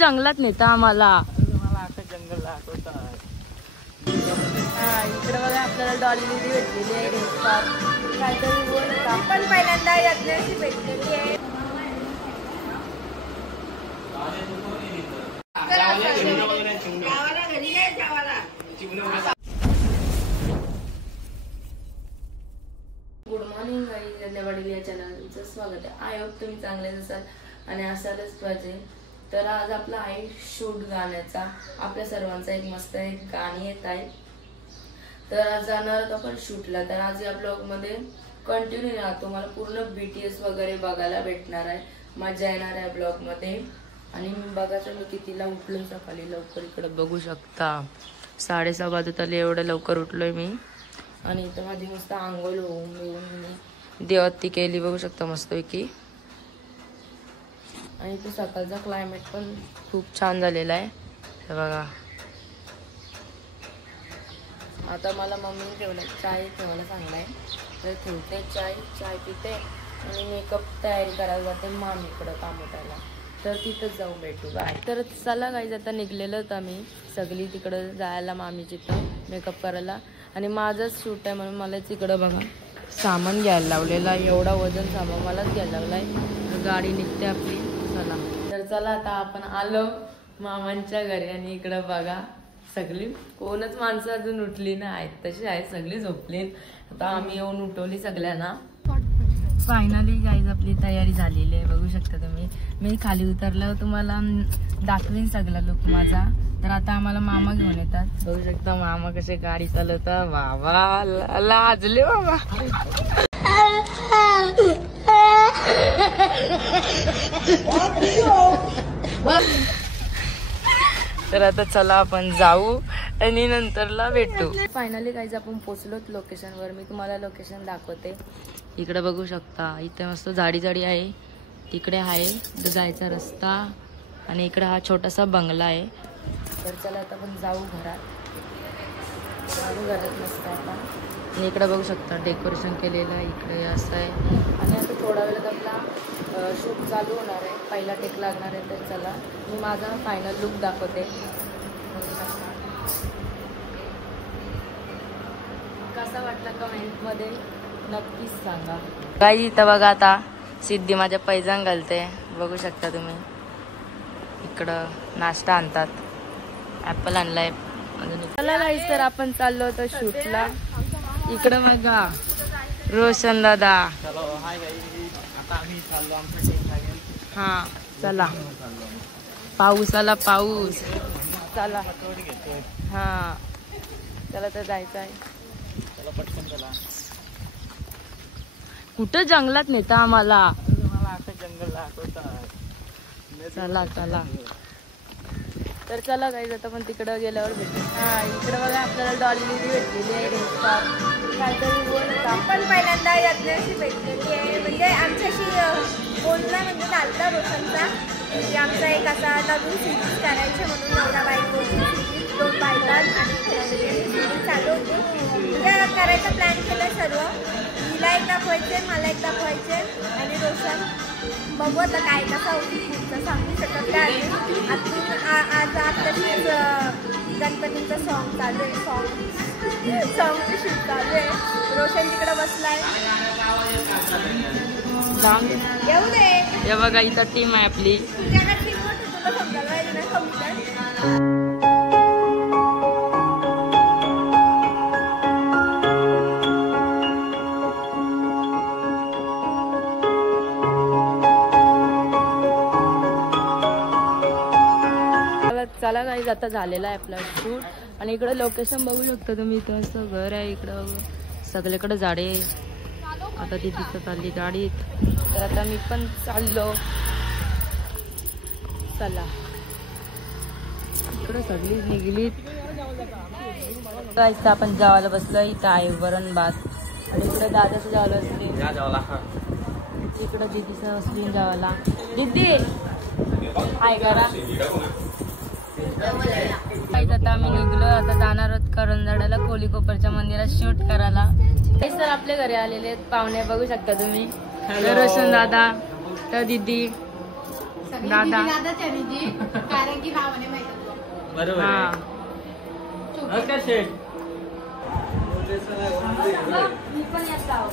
जंगलात नेता आम्हाला. जंगल दाखवता. इकडे बघा आपल्याला डॉली दीदी भेटलेली आहे. काहीतरी बोलता पण पहिल्यांदा यज्ञाशी भेटलेली आहे. गुड मॉर्निंग गाईज, यज्ञवाडी या चॅनलचं स्वागत आहे. आय होप तुम्ही चांगलेच असाल आणि असालच पाहिजे. तर आज आपला आहे शूट गाण्याचा. आपल्या सर्वांचा एक मस्त एक गाणी येत आहे. तर आज जाणार आहोत आपण शूटला. तर आज या ब्लॉगमध्ये कंटिन्यू राहतो. मला पूर्ण BTS वगैरे बघायला भेटणार आहे. मजा येणार आहे ब्लॉगमध्ये. आणि मी बघायचं मी कितीला उठलो सकाळी लवकर. इकडे बघू शकता 6:30 वाजत आले. एवढं लवकर उठलोय मी. आणि इथं माझी मस्त आंघोळ होऊन मी देवाती केली बघू शकता मस्तपैकी. आणि इथे सकाळचा क्लायमेट पण खूप छान झालेला आहे. हे बघा. आता मला मम्मीने चाय ठेवायला सांगलाय. तर ठेवते चाय पिते आणि मेकअप तयारी करायला जाते मामीकडं कामोट्याला. तर तिथंच जाऊन भेटू बाय. तर चला गाईज आता निघलेलं तर आम्ही सगळी तिकडं जायला मामीची इथं मेकअप करायला. आणि माझंच शूट आहे म्हणून मला तिकडं बघा सामान घ्यायला लावलेला. एवढा वजन सामान मलाच घ्यायला लावलाय. गाडी निघते आपली. चला तर चला आता आपण आलो मामांच्या घरी. आणि इकडं बघा सगळी कोणच माणसं अजून उठली नाही आहेत. तशी आहेत सगळी झोपली. आता आम्ही येऊन उठवली सगळ्यांना. फायनली गाईज आपली तयारी झालेली आहे बघू शकता तुम्ही. मी खाली उतरल्यावर तुम्हाला दाखवेन सगळा लुक माझा. तर आता आम्हाला मामा घेऊन येतात बघू शकता. मामा कसे गाडी चालवता. बाबा लाजले बाबा. तर आता चला आपण जाऊ आणि नंतरला भेटू. फायनली गाईज आपण पोचलोत लोकेशनवर. मी तुम्हाला लोकेशन दाखवते. इकडे बघू शकता. इथे मस्त झाडी आहे. तिकडे आहे जायचा रस्ता. आणि इकडे हा छोटासा बंगला आहे. तर चला आता आपण जाऊ घरात. मस्त आता. आणि इकडे बघू शकता डेकोरेशन केलेलं आहे. इकडे असं आहे. आणि आता थोडा वेळात आपला शूट चालू होणार आहे. पहिला टेक लागणार आहे. तर चला मी माझा फायनल लुक दाखवते. कसा वाटला कमेंटमध्ये नक्कीच सांगा. काही इथं बघा आता सिद्धी माझ्या पैजान घालते बघू शकता तुम्ही. इकडं नाश्ता आणतात. ॲपल आणलाय अजून. चला गाईस तर आपण चाललो होतो शूटला. इकडं बघा रोशन दादा. हा चला. पाऊस आला पाऊस. चला हा चला तर जायचं आहे. कुठं जंगलात नेता आम्हाला. जंगल दाखवता. चला चला. तर चला गाईज आता पण तिकडं गेल्यावर भेटू. इकडे बघा आपल्याला डॉली दीदी भेटलेली आहे. काहीतरी बोलता. पण पहिल्यांदा यज्ञाशी भेटलेली आहे. म्हणजे आमच्याशी बोलणं म्हणजे चालतं रोशनचा. म्हणजे आमचा एक असा नवीन सिरीज करायचे म्हणून नवरा बायको सिरीज 2 बायकात आणि सिरीज चालू होती. म्हणजे करायचा प्लॅन केला सर्व. तिला एक दाखवायचे मला एक दाखवायचे. आणि रोशन बघू आता काय कसा होती सांगू शकत नाही. आज आताशीच गणपतींचं सॉन्ग चालू आहे. सॉन्गची शूट चालू आहे. रोशन तिकडे बसलाय. येऊ दे. हे बघा इथं टीम आहे आपली. तुझ्याकडे टीम होती तुला समजायला पाहिजे ना. समजा चला गाईज आता झालेला आहे आपला शूट. आणि इकडे लोकेशन बघू शकता तुम्ही. इथं असं घर आहे. इकडं सगळीकडे झाडे. आता तिथं चालली गाडीत. तर आता मी पण चाललो. चला इकडं सगळी निघलीत. आपण जेवायला बसलो. इथं आहे वरण भात. आणि इकडे दादाचं जेवायला असते. इकडं दिदीचं असली जेवायला. दिदी हाय करा. आता आम्ही निघलो. आता जाणार आहोत करंजाड्याला कोलीकोपरच्या मंदिरात शूट करायला. हे सर आपल्या घरी आलेले आहेत पाहुणे बघू शकता तुम्ही. रोशन दादा तर दीदी दादा. बरोबर हा. आहे का शेठ? मी पण येत आहो.